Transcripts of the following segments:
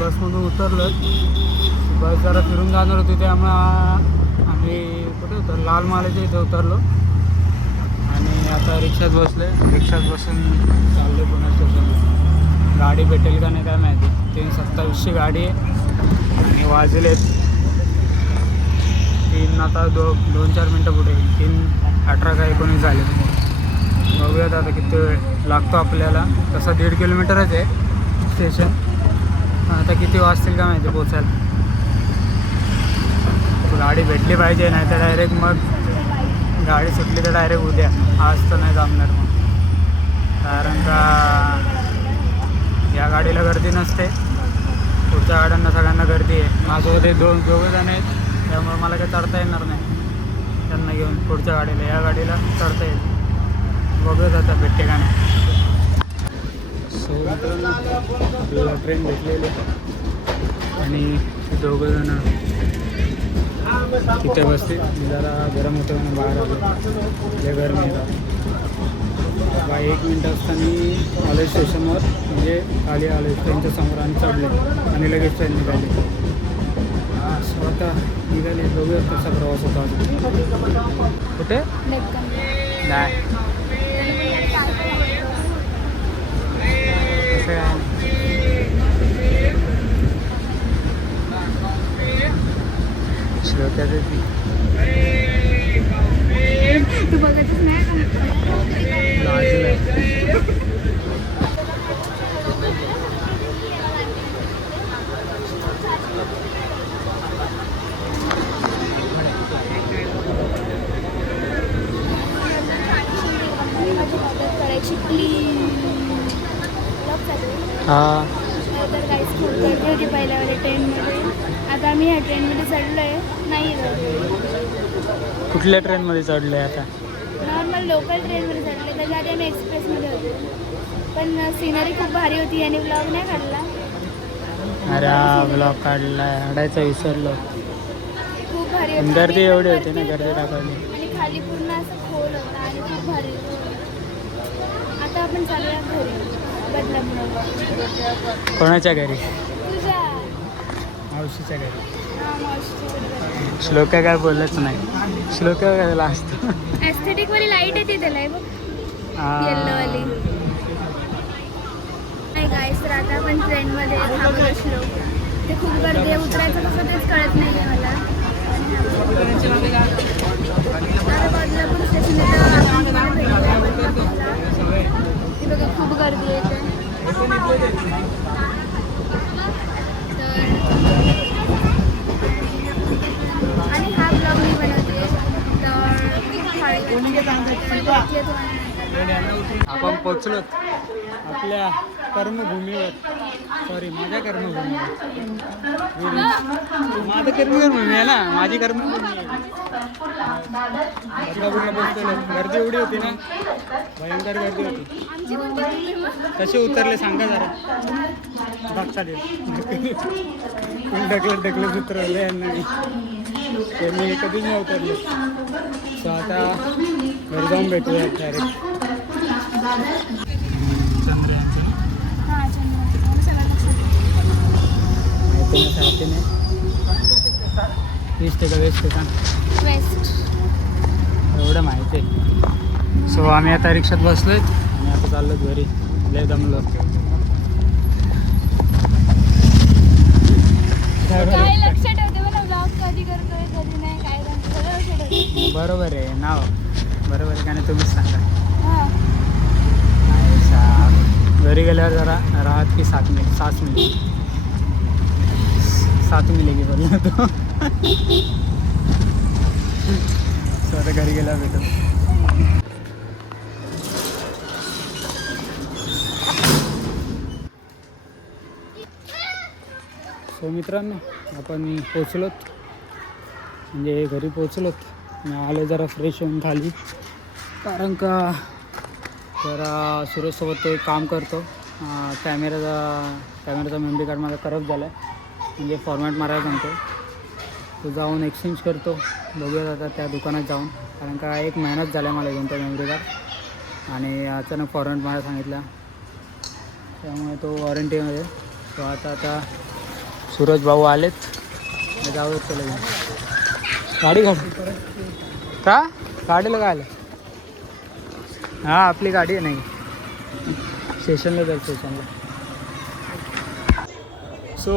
बसमधून उतरलो. बस जरा फिरून जाणार होती त्यामुळं आम्ही कुठे होतो लाल महालाच्या इथे उतरलो आणि आता रिक्षात बसले. रिक्षात बसून चाललो पुणे स्टेशनला. गाडी भेटेल का नाही काय माहिती. 3:27ची गाडी आहे आणि वाजलेत 3 आता 2-4 मिनटं पुढे 3:18 का 19 झाले. बघूयात आता किती वेळ लागतो आपल्याला. तसं 1.5 किलोमीटरच आहे स्टेशन. आता किती वाजतील का माहिती पोचायला. गाडी भेटली पाहिजे, नाही तर डायरेक्ट मग गाडी सुटली तर डायरेक्ट उद्या. आज तर नाही जमणार मग, कारण का या गाडीला गर्दी नसते. पुढच्या गाड्यांना सगळ्यांना गर्दी आहे. माझ्यासोबत हे दोघं जण आहेत, त्यामुळे मला काही चढता येणार नाही त्यांना घेऊन पुढच्या गाडीला. या गाडीला चढता येईल. बघूयात आता भेटते का नाही. सो आपल्याला ट्रेन भेटलेली आणि दोघं जण तिथे बसते. जरा गरम होतं म्हणून बाहेर आलो. लय गरमी येतात. बाबा 1 मिनिट असताना आलो स्टेशनवर, म्हणजे खाली आलो ट्रेनच्या समोर आणि चढले आणि लगेच ट्रेन निघाली. सो आता निघाले. बघूया कसा प्रवास होता. कुठे नाही कसं काय श्लोक्याचं तू बघतच नाही करायची प्लीज. हां तर काहीच खूप गर्दी होती पहिल्यावाल्या ट्रेनमध्ये. आता आम्ही ह्या ट्रेनमध्ये चढलो आहे. नाही कुठल्या ट्रेनमध्ये चढलं आहे आता? नॉर्मल लोकल ट्रेनमध्ये चढले. त्याच्या आधी आम्ही एक्सप्रेसमध्ये होतो. पण सिनरी खूप भारी होती आणि ब्लॉग नाही काढला. अरे ब्लॉग काढला काढायचा विसरलो. खूप भारी होती. गर्दी एवढी होती ना, गर्दी टाकायली. आणि खाली पूर्ण असं खोल होता आणि खूप भारी होतं. आता आपण चालूया घरी बदलापूर. कोणाच्या घरी? तुझ्या मावशीच्या घरी. हां मावशीच्या. श्लोका काय बोललंच नाही. श्लोका काय लास्ट ॲस्थेटिकवाली लाईट येते त्याला आहे बघ, येल्लोवाली. नाही गाईस, तर आता आपण ट्रेनमध्ये थांबत असलो. ते खूप गर्दी आहे. उतरायचं कसं तेच कळत नाही आहे मला. आता बदलापूर स्टेशन बघा खूप गर्दी आहे इथे. आणि हा ब्लॉग मी बनवते. आपण पोचलो आपल्या कर्मभूमीवर. सॉरी, माझ्या कर्मभूमीवर. माझं कर्मभूमी आहे ना, माझी कर्मभूमी आहे. बदलापूरला पोचलो. गर्दी एवढी होती ना, भयंकर गर्दी होती. कसे उतरले सांगा जरा. भाग चालेल. ढकलत उतरवले यांना. त्यांनी कधीच नाही उतरले. सो आता घरी जाऊन भेटूया डायरेक्ट. चंद्रयानचं माहिती नाही. 20 का 20 का वेस्ट एवढं माहिती आहे. सो आम्ही आता रिक्षात बसलोय आणि आता चाललो घरी. लय दमलो. काय लक्षात ठेवते मला ब्लॉग कधी करतोय कधी नाही काय सगळं लक्षात ठेवते. बरोबर आहे. नाव बरोबर आहे का नाही तुम्हीच सांगा. हां घरी गेल्यावर जरा राहत की 7 मिनिट मिलेगी बोलला तो. आता घरी गेल्यावर भेटू. सो मित्रांनो, आपण पोचलोत, म्हणजे घरी पोचलोत. मी आलो जरा फ्रेश होऊन खाली, कारण का जरा सुरेशसोबत तो एक काम करतो. कॅमेराचा मेमरी कार्ड माझा खराब झाला आहे, म्हणजे फॉर्मॅट मारायला सांगतो. तो जाऊन एक्सचेंज करतो. बघूया आता त्या दुकानात जाऊन, कारण का 1 महिनाच झाला आहे मला घेऊन तो मेमरी कार्ड, आणि अचानक फॉर्मॅट मारायला सांगितला, त्यामुळे तो वॉरंटीमध्ये. तो आता सूरज भाऊ आलेत जाऊ चला घेऊन. गाडी काढ का गाडीला काय आलं हां आपली गाडी आहे नाही स्टेशनला जाईल स्टेशनला. सो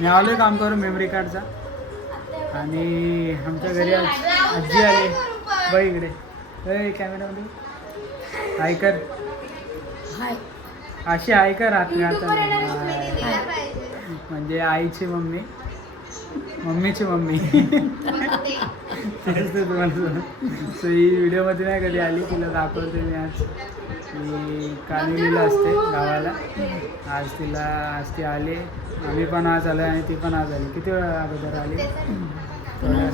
मी आलो आहे काम करून मेमरी कार्डचा आणि आमच्या घरी आज आजी आली बाई इकडे कॅमेरामध्ये हाय कर अशी हाय कर आता म्हणजे आईची मम्मी मम्मीची मम्मी तुम्हाला सो ही व्हिडिओमध्ये नाही कधी आली तिला दाखवते मी आज मी कानिवलीला असते गावाला आज ती आली आम्ही पण आज आलो आणि ती पण आज आली. किती वेळा अगोदर आली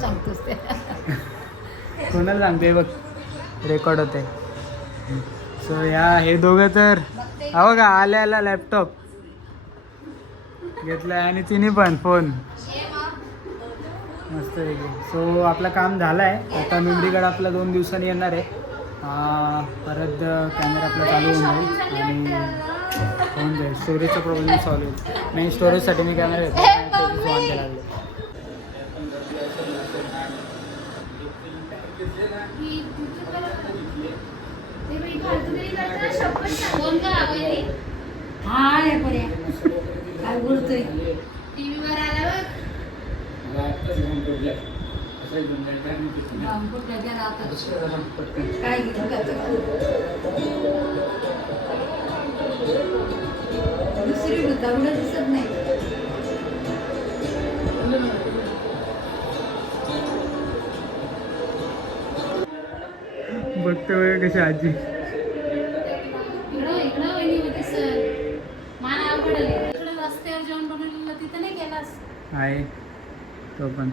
सांगतोस ते कोणाला सांगते बघ रेकॉर्ड होते. सो हे दोघं तर हो का आल्या लॅपटॉप घेतलाय आणि तिने पण फोन मस्त वेगळी. सो आपलं काम झालं आहे आता मेमरी कार्ड आपला 2 दिवसांनी येणार आहे. परत कॅमेरा आपला चालू होऊन जाईल आणि होऊन जाईल स्टोरेजचा प्रॉब्लेम सॉल्व होईल. नाही स्टोरेजसाठी मी कॅमेरा घेतो ऑन केला लागलो. हाय बरे काय बोलतोय टीव्हीवर आल्यावर काय घेतलं दुसरी दगड दिसत नाही. बघतो कशी आजी रस्त्यावर जेवण बनवलेलं तिथं नाही गेलास आहे तो पण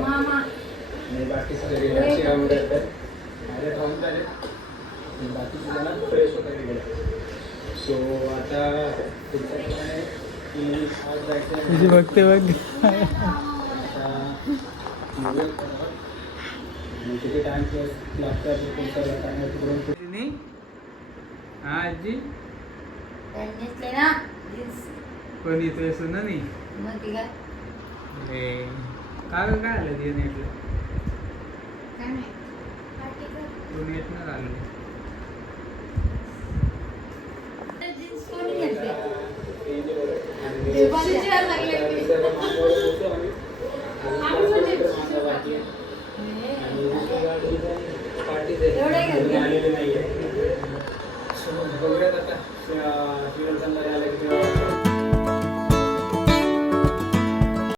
मामा तुझी बघते बघ हा आजी घेतले ना कोणी तो सुन नाही मग ती काय काय काय आलं ते नेटला काय नाही तो नेट नाही आलं जीन्स कोणी घेतले एवढे घेतले बघूयात आता